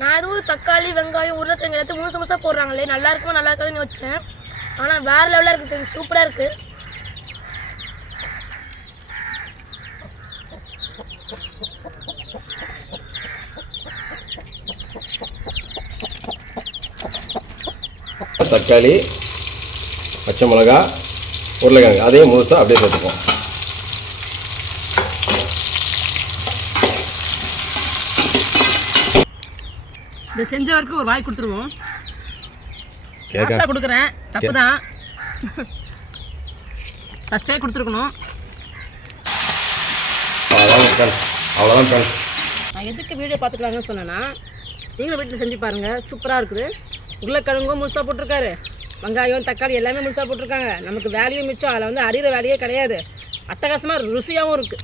நான் எதுவும் தக்காளி வெங்காயம் உருளைக்கிழங்கு எல்லாத்தையும் முழுசு முழுசாக போடுறாங்களே. நல்லா இருக்குமா நல்லா இருக்காதுன்னு வச்சேன் ஆனால் வேறு லெவலாக இருக்குது சூப்பராக இருக்குது தக்காளி பச்சை மிளகா உருளைக்கிழங்கு அதையும் முழுசாக அப்படியே சேர்த்துப்போம் இந்த செஞ்சவருக்கு ஒரு வாய் கொடுத்துருவோம். கேட்க. கொடுக்குறேன். தப்பு தான் ஃபஸ்ட்டே கொடுத்துருக்கணும். அவ்வளோதான் ஃப்ரெண்ட்ஸ் அவ்வளோதான் ஃப்ரெண்ட்ஸ் நான் எதுக்கு வீடியோ பார்த்துக்கலாங்கன்னு சொன்னேன்னா நீங்களும் வீட்டில் செஞ்சு பாருங்கள் சூப்பராக இருக்குது. உருளைக்கிழங்கும் முழுசாக போட்டிருக்காரு. வெங்காயம் தக்காளி எல்லாமே முழுசாக போட்டிருக்காங்க. நமக்கு வேலையும் மிச்சம். அதில் வந்து அடிக்கிற வேலையே கிடையாது. அட்டகாசமாக ருசியாகவும் இருக்குது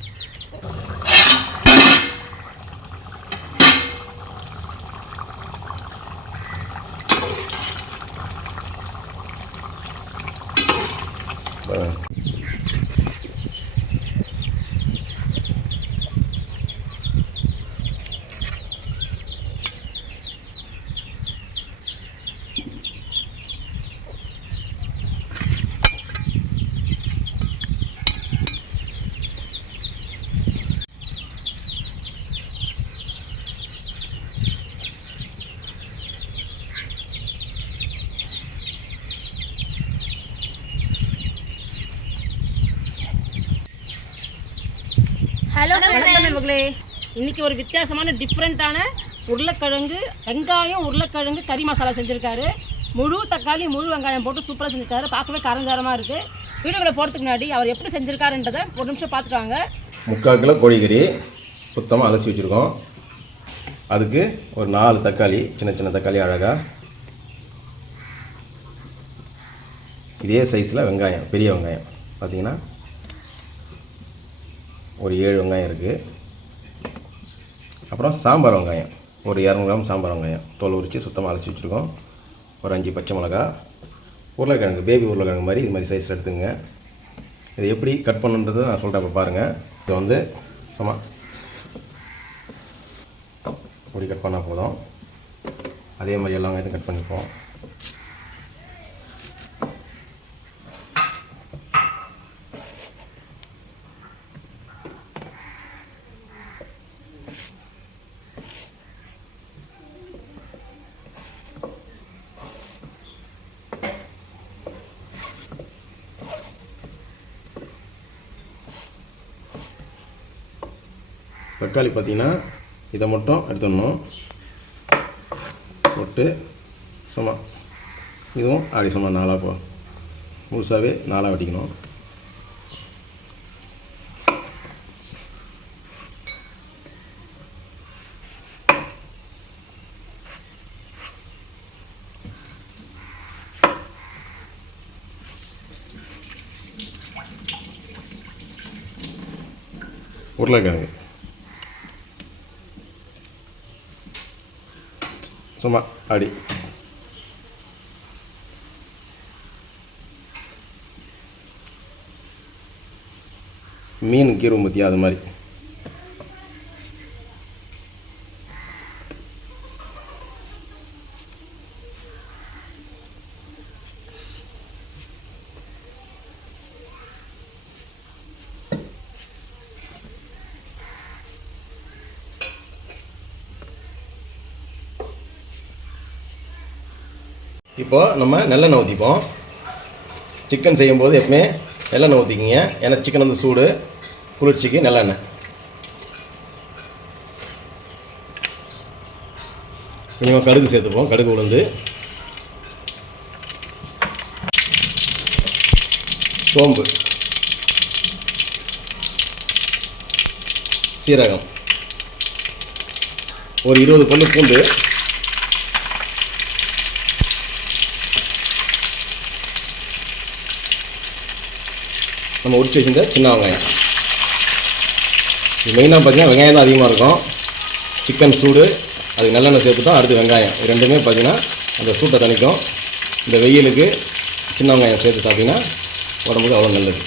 ஹலோ வணக்கம் நண்பர்களே இன்னைக்கு ஒரு வித்தியாசமான டிஃப்ரெண்ட்டான உருளைக்கிழங்கு வெங்காயம் உருளைக்கிழங்கு கறி மசாலா செஞ்சுருக்காரு. முழு தக்காளி முழு வெங்காயம் போட்டு சூப்பராக செஞ்சுருக்காரு. பார்க்கவே காரஞ்சாரமாக இருக்குது வீடியோக்குள்ள போகிறதுக்கு முன்னாடி அவர் எப்படி செஞ்சுருக்காருன்றதை ஒரு நிமிஷம் பார்த்துட்டு வாங்க. முக்கால் கிலோ கோழிக்கறி சுத்தமாக அலசி வச்சுருக்கோம். அதுக்கு ஒரு நாலு தக்காளி சின்ன சின்ன தக்காளி அழகாக இதே சைஸில் வெங்காயம் பெரிய வெங்காயம். பார்த்தீங்கன்னா ஒரு ஏழு வெங்காயம் இருக்குது அப்புறம் சாம்பார் வெங்காயம். ஒரு இரநூறு கிராம் சாம்பார் வெங்காயம். தோல் உரித்து சுத்தமாக அலசி வச்சுருக்கோம். ஒரு அஞ்சு பச்சை மிளகா. உருளைக்கிழங்கு பேபி உருளைக்கிழங்கு மாதிரி இது மாதிரி சைஸில் எடுத்துங்க இது எப்படி கட் பண்ணுன்றதை நான் சொல்கிறேன் இப்போ பாருங்கள் இது வந்து சும்மா இப்படி கட் பண்ணால் போதும். அதே மாதிரி எல்லா வெங்காயத்தையும் கட் பண்ணிப்போம். தக்காளி பார்த்தீங்கன்னா இதை மட்டும் எடுத்துடணும். போட்டு சும்மா. இதுவும் அப்படி சும்மா நாளாக போ. முழுசாகவே நாலாக வெட்டிக்கணும். உருளைக்கிழங்கு. சும்மா அப்படி. மீன் கீரும் பற்றியா அது மாதிரி. இப்போ நம்ம நல்லெண்ணெய் ஊற்றிப்போம் சிக்கன் செய்யும்போது எப்பவுமே நல்லெண்ணெய் ஊற்றிக்கிங்க ஏன்னா சிக்கன் வந்து சூடு. குளிர்ச்சிக்கு நல்லெண்ணெய். கொஞ்சமாக கடுகு சேர்த்துப்போம். கடுகு உளுந்து. சோம்பு. சீரகம். ஒரு இருபது பல்லு பூண்டு. நம்ம உரிச்சு வச்சுருந்த சின்ன வெங்காயம். இது மெயினாக பார்த்தீங்கன்னா வெங்காயம் தான் அதிகமாக இருக்கும். சிக்கன் சூடு அதுக்கு நல்லெண்ணெய் சேர்த்துட்டோம் அடுத்து வெங்காயம். இது ரெண்டுமே பார்த்தீங்கன்னா அந்த சூட்டை தணிக்கும். இந்த வெயிலுக்கு சின்ன வெங்காயம் சேர்த்து சாப்பிட்டிங்கன்னா உடம்புக்கு அவ்வளோ நல்லது.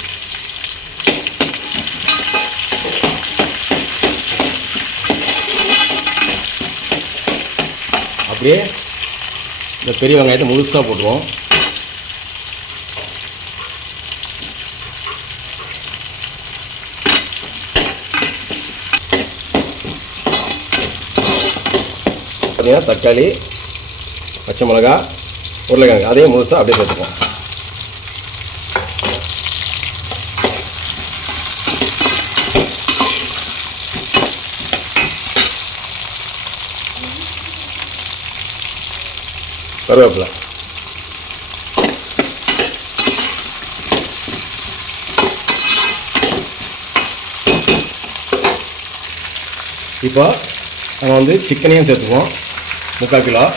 அப்படியே இந்த பெரிய வெங்காயத்தை முழுசாக போட்டுருவோம். பார்த்தீங்கன்னா தக்காளி பச்சை மிளகா உருளைக்கிழங்கு. அதையும் முழுசாக அப்படியே சேர்த்துப்போம் கருவேப்பிலை. இப்போ நம்ம வந்து சிக்கனையும் சேர்த்துக்குவோம். முக்கால் கிலோ.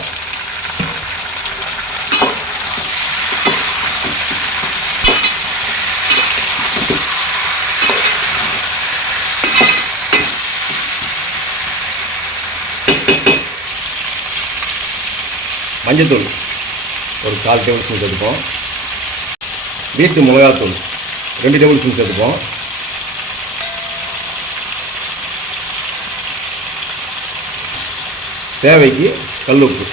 மஞ்சத்தூள். ஒரு கால் டேபிள் ஸ்பூன் சேர்த்துப்போம். வீட்டு மிளகாத்தூள். ரெண்டு டேபிள் ஸ்பூன் சேர்த்துப்போம். தேவைக்கு கல்லுப்பு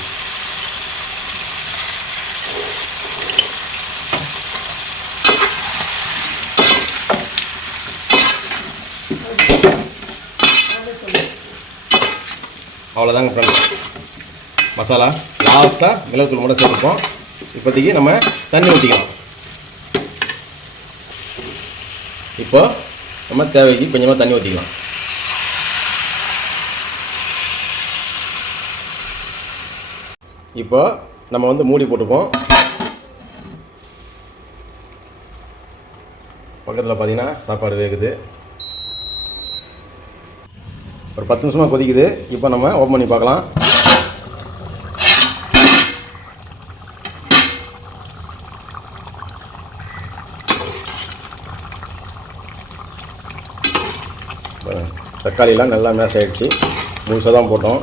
அவ்வளோதாங்க ஃப்ரெண்ட்ஸ் மசாலா லாஸ்ட்டாக மிளகுத்தூள் மட்டும் சேர்த்துப்போம் இப்போதைக்கு நம்ம தண்ணி ஊற்றிக்கலாம் இப்போ நம்ம தேவைக்கு கொஞ்சமாக தண்ணி ஊற்றிக்கலாம் இப்போ நம்ம வந்து மூடி போட்டுப்போம். பக்கத்தில் பார்த்தீங்கன்னா சாப்பாடு வேகுது. ஒரு பத்து நிமிஷமாக கொதிக்குது. இப்போ நம்ம ஓப்பன் பண்ணி பார்க்கலாம். தக்காளியெலாம் தக்காளிலாம் நல்லா மேஷ் ஆயிடுச்சு. முழுசாக தான் போட்டோம்.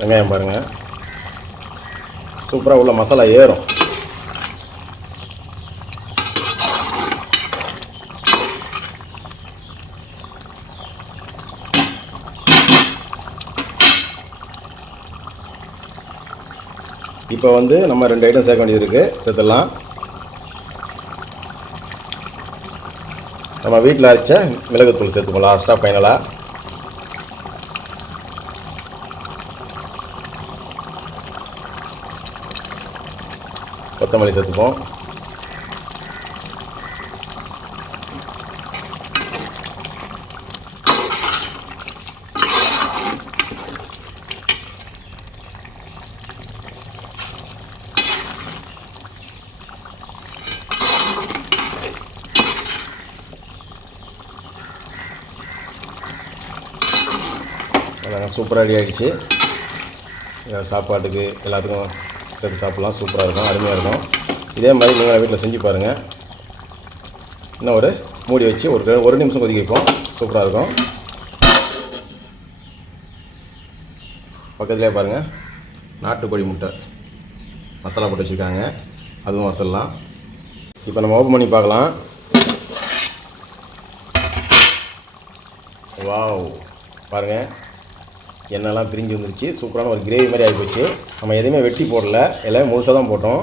வெங்காயம் பாருங்கள் சூப்பராக உள்ள மசாலா ஏறும். இப்போ வந்து நம்ம ரெண்டு ஐட்டம் சேர்க்க வேண்டியது இருக்குது சேர்த்துடலாம். நம்ம வீட்டில் அரைச்ச மிளகுத்தூள் சேர்த்துப்போம் லாஸ்ட்டாக ஃபைனலாக கொத்தமல்லி சேர்த்துப்போம். சூப்பராக ரெடி ஆகிடுச்சு சாப்பாட்டுக்கு எல்லாத்துக்கும் சேர்த்து சாப்பிட்லாம். சூப்பராக இருக்கும். அருமையாக இருக்கும். இதே மாதிரி நீங்கள் வீட்டில் செஞ்சு பாருங்கள் இன்னும் ஒரு மூடி வச்சு ஒரு ஒரு நிமிஷம் கொதிக்க வைப்போம். சூப்பராக இருக்கும். பக்கத்துலேயே பாருங்கள் நாட்டுக்கோழி முட்டை. மசாலா போட்டு வச்சுருக்காங்க. அதுவும் வறுத்துடலாம். இப்போ நம்ம ஓப்பன் பண்ணி பார்க்கலாம். வாவ். பாருங்கள் எண்ணெய்லாம் பிரிஞ்சு வந்துருச்சு. சூப்பரான ஒரு கிரேவி மாதிரி ஆகிப்போச்சு நம்ம எதுவுமே வெட்டி போடல. எல்லாமே முழுசாக தான் போட்டோம்.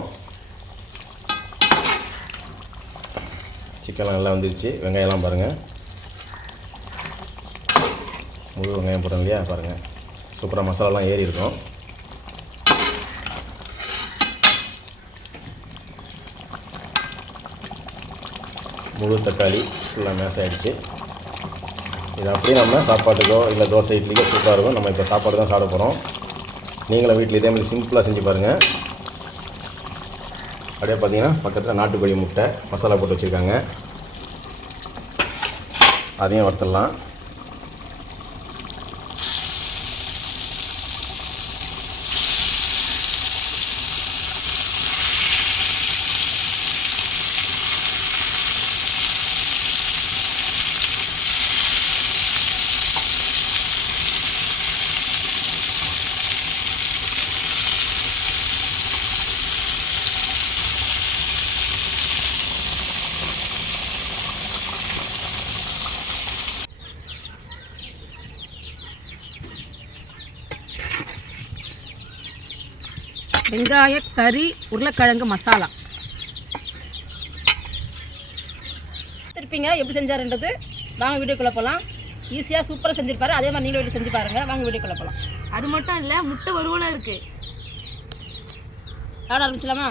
சிக்கன்லாம் நல்லா வந்துருச்சு. வெங்காயம்லாம் பாருங்கள் முழு வெங்காயம் போட்டோம் இல்லையா? பாருங்கள் சூப்பராக மசாலாலாம் ஏறி இருக்கும். முழு தக்காளி ஃபுல்லாக மேஸ் ஆகிடுச்சு இது அப்படியே நம்ம சாப்பாட்டுக்கோ இல்லை தோசை இட்லிக்கோ சூப்பராக இருக்கும். நம்ம இப்போ சாப்பாடு தான் சாப்பிட போகிறோம் நீங்களும் வீட்டில் இதே மாதிரி சிம்பிளாக செஞ்சு பாருங்கள் அப்படியே பார்த்தீங்கன்னா பக்கத்தில் நாட்டுக்கோழி முட்டை மசாலா போட்டு வச்சுருக்காங்க. அதையும் வறுத்துடலாம். வெங்காய கறி உருளைக்கிழங்கு மசாலா. திருப்பிங்க எப்படி செஞ்சாருன்றது வாங்க வீடியோக்குள்ளே போகலாம் ஈஸியாக சூப்பராக செஞ்சுருப்பாரு. அதே மாதிரி நீங்களும் வீட்டில் செஞ்சு பாருங்கள் வாங்க வீடியோக்குள்ளே போகலாம் அது மட்டும் இல்லை முட்டை வறுவலும் இருக்குது சாப்பிட ஆரம்பிச்சலாமா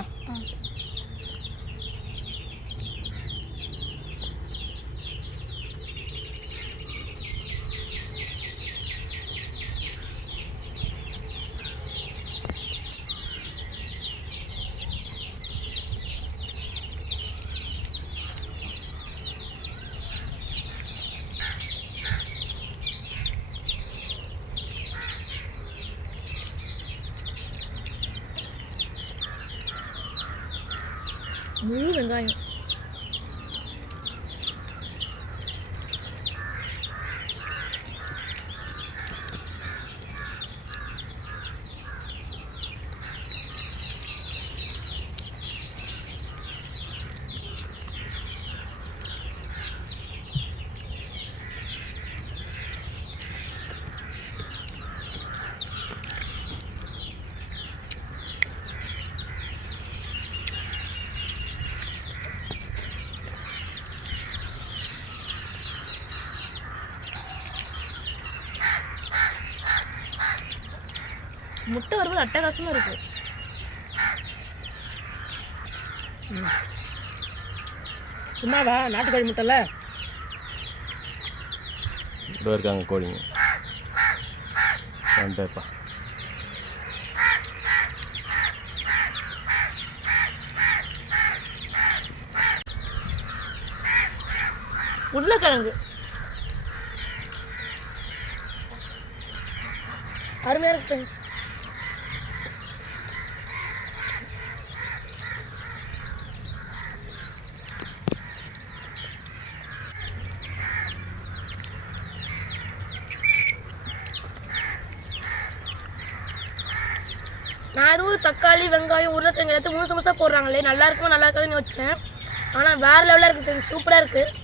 முழு முட்டை வறுவல் அட்டகாசமாக இருக்குது சும்மாவா? நாட்டுக்கோழி முட்டைல இதோ இருக்காங்க கோழிங்க. வந்தேப்பா உருளைக்கிழங்கு. அருமையாக இருக்கு ஃப்ரெண்ட்ஸ் தக்காளி வெங்காயம் உருளைக்கிழங்கு எல்லாத்தையும் முழுசு முழுசாக போடுறாங்களே. நல்லா இருக்குமா நல்லா இருக்காதுன்னு வச்சேன் ஆனால் வேறு லெவலில் இருக்குது சூப்பராக இருக்குது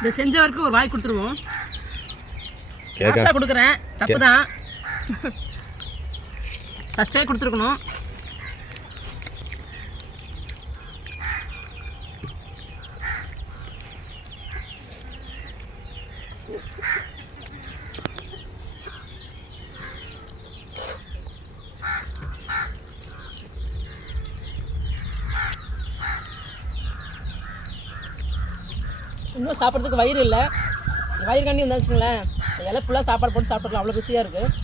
இதை செஞ்சவருக்கு ஒரு வாய் கொடுத்துருவோம். கொடுக்குறேன். தப்பு தான் ஃபஸ்ட்டே கொடுத்துருக்கணும். இன்னும் சாப்பிட்றதுக்கு வயிறு இல்லை. வயிறு கண்டி வந்தாச்சுங்களேன் இலை ஃபுல்லாக சாப்பாடு போட்டு சாப்பிட்றலாம் அவ்வளோ ருசியாக இருக்குது